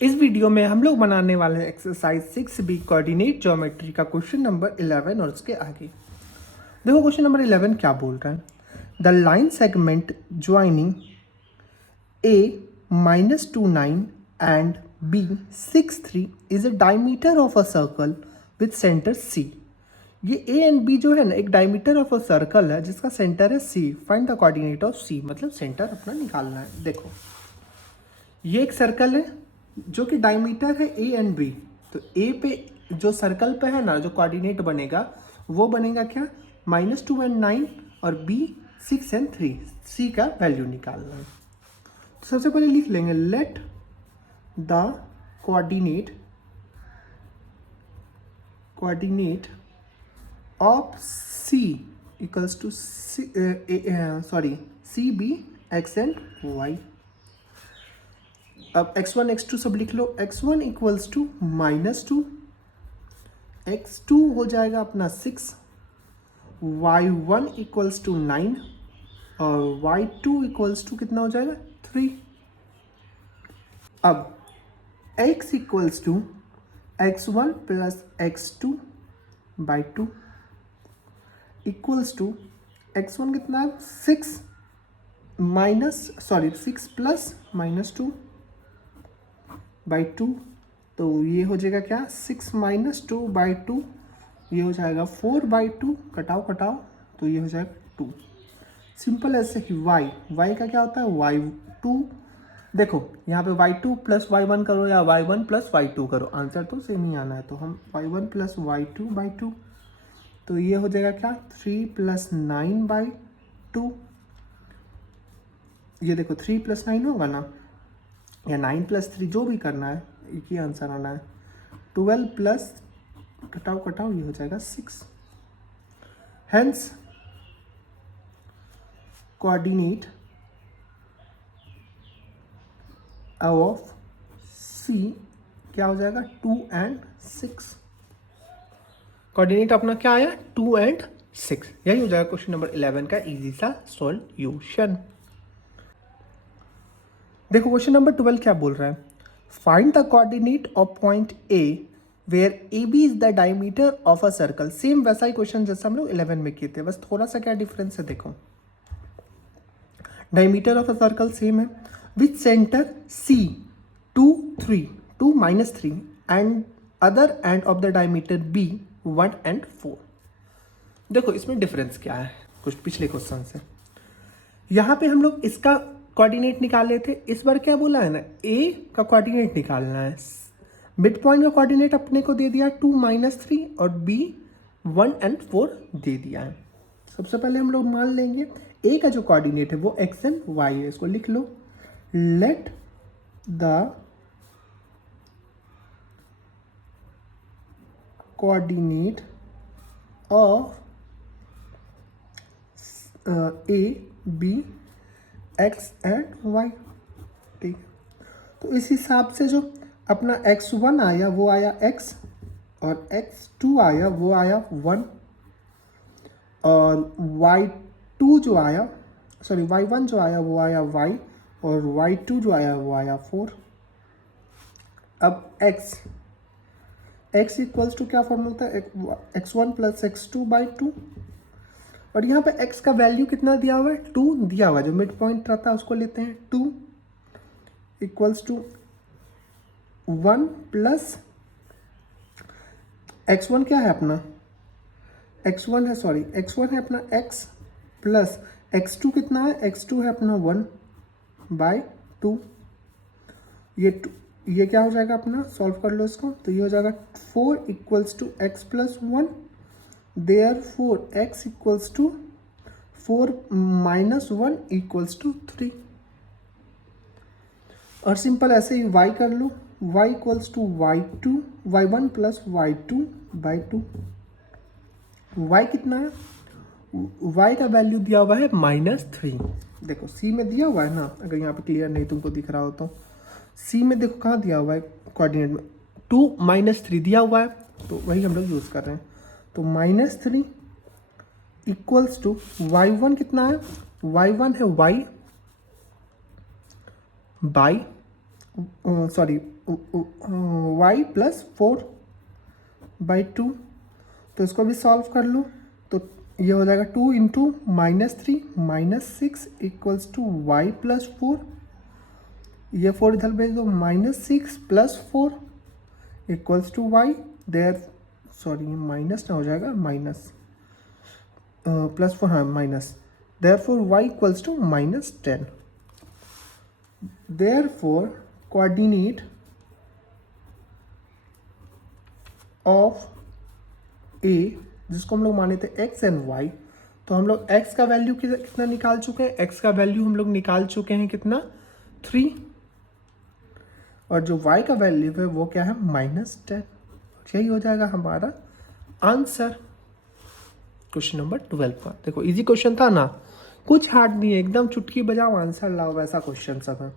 इस वीडियो में हम लोग बनाने वाले हैं एक्सरसाइज 6B कोऑर्डिनेट ज्योमेट्री का क्वेश्चन नंबर 11 और उसके आगे। देखो क्वेश्चन नंबर 11 क्या बोल रहा है। The line segment joining A -29 and B 6 3 is a diameter of a circle with centre C। ये A एंड B जो है ना, एक डायमीटर ऑफ अ सर्कल है जिसका सेंटर है C। Find the coordinate of C, मतलब सेंटर अपना निकालना है। देखो ये एक सर्कल है जो कि डायमीटर है ए एंड बी। तो ए पे जो सर्कल पे है ना, जो कोऑर्डिनेट बनेगा वो बनेगा क्या, -2 एंड 9 और बी 6 एंड 3। सी का वैल्यू निकालना है। तो सबसे पहले लिख लेंगे let the coordinate of C equals to C B X and Y. अब x1 x2 सब लिख लो। x1 इक्वल्स टू -2, x2 हो जाएगा अपना 6, y1 इक्वल्स टू 9 और y2 इक्वल्स टू कितना हो जाएगा 3। अब x equals to x1 plus x2 by 2 equals to x1 कितना है 6 प्लस -2 बाई 2। तो ये हो जाएगा क्या 6 - 2 बाई 2, ये हो जाएगा 4 बाई 2, कटाओ तो ये हो जाएगा 2। सिंपल ऐसे ही y का क्या होता है y2। देखो यहाँ पे y2 प्लस y1 करो या y1 प्लस y2 करो, आंसर तो सेम ही आना है। तो हम y1 प्लस y2 बाई 2, तो ये हो जाएगा क्या 3 प्लस 9 बाई 2। ये देखो 3 प्लस 9 होगा ना, या 9 प्लस 3, जो भी करना है एक ही आंसर आना है। 12 प्लस कटाओ ये हो जाएगा 6। हेंस कोऑर्डिनेट ऑफ सी क्या हो जाएगा 2 एंड 6। कोऑर्डिनेट अपना क्या आया 2 एंड 6। यही हो जाएगा क्वेश्चन नंबर 11 का इजी सा सॉल्यूशन। देखो क्वेश्चन नंबर 12 क्या बोल रहा है। Find the coordinate of point A where A B is the diameter of a circle. Same वैसा ही क्वेश्चन जैसा हम लोग 11 में किए थे, बस थोड़ा सा क्या डिफरेंस है। देखो diameter of a circle same है with centre C 2 3 2 -3 and other end of the diameter B 1 and 4। देखो इसमें डिफरेंस क्या है कुछ पिछले क्वेश्चन से। यहाँ पे हम लोग इसका कोऑर्डिनेट निकाले थे, इस बार क्या बोला है ना ए का कोऑर्डिनेट निकालना है। मिड पॉइंट का कोऑर्डिनेट अपने को दे दिया 2 -3 और बी 1 एंड 4 दे दिया है। सबसे पहले हम लोग मान लेंगे ए का जो कोऑर्डिनेट है वो एक्स एंड वाई है। इसको लिख लो let the coordinate of A B X and Y. ठीक है, तो इस हिसाब से जो अपना x1 आया वो आया x और x2 आया वो आया 1 और y2 जो आया y1 जो आया वो आया y और y2 जो आया वो आया 4। अब x इक्वल्स टू क्या फॉर्मूला था x1 प्लस x2 बाई 2 और यहाँ पे x का वैल्यू कितना दिया हुआ है 2 दिया हुआ है। जो मिड पॉइंट रहता है उसको लेते हैं 2 इक्वल्स टू 1 प्लस x1 क्या है अपना x1 है अपना x प्लस x2 कितना है x2 है अपना 1 बाई 2। ये क्या हो जाएगा अपना, सॉल्व कर लो इसको, तो ये हो जाएगा 4 equals to x plus 1। Therefore x equals to 4 minus 1 equals to 3। और सिंपल ऐसे ही y कर लो, y equals to y1 plus y2 by 2। y कितना है, y का वैल्यू दिया हुआ है -3। देखो c में दिया हुआ है ना, अगर यहाँ पे क्लियर नहीं तुमको दिख रहा हो तो c में देखो कहाँ दिया हुआ है कोऑर्डिनेट में 2 -3 दिया हुआ है, तो वही हम लोग यूज़ कर रहे हैं। तो -3 इक्वल्स टू y1 कितना है y1 है y by sorry y plus 4/2। तो इसको भी सॉल्व कर लो, तो ये हो जाएगा 2 into -3 -6 equals to Y plus 4। ये 4 इधर भेज दो, -6 plus 4 equals to Y. There sorry minus ना हो जाएगा, माइनस प्लस 4, हाँ minus. Therefore Y equals to -10। Therefore coordinate of A, जिसको हम लोग माने थे x एंड y, तो हम लोग x का वैल्यू कितना निकाल चुके हैं, x का वैल्यू हम लोग निकाल चुके हैं कितना 3, और जो y का वैल्यू है वो क्या है -10। यही हो जाएगा हमारा आंसर क्वेश्चन नंबर 12 का। देखो इजी क्वेश्चन था ना, कुछ हार्ड नहीं है, एकदम चुटकी बजाओ आंसर लाओ, वैसा क्वेश्चन सब है।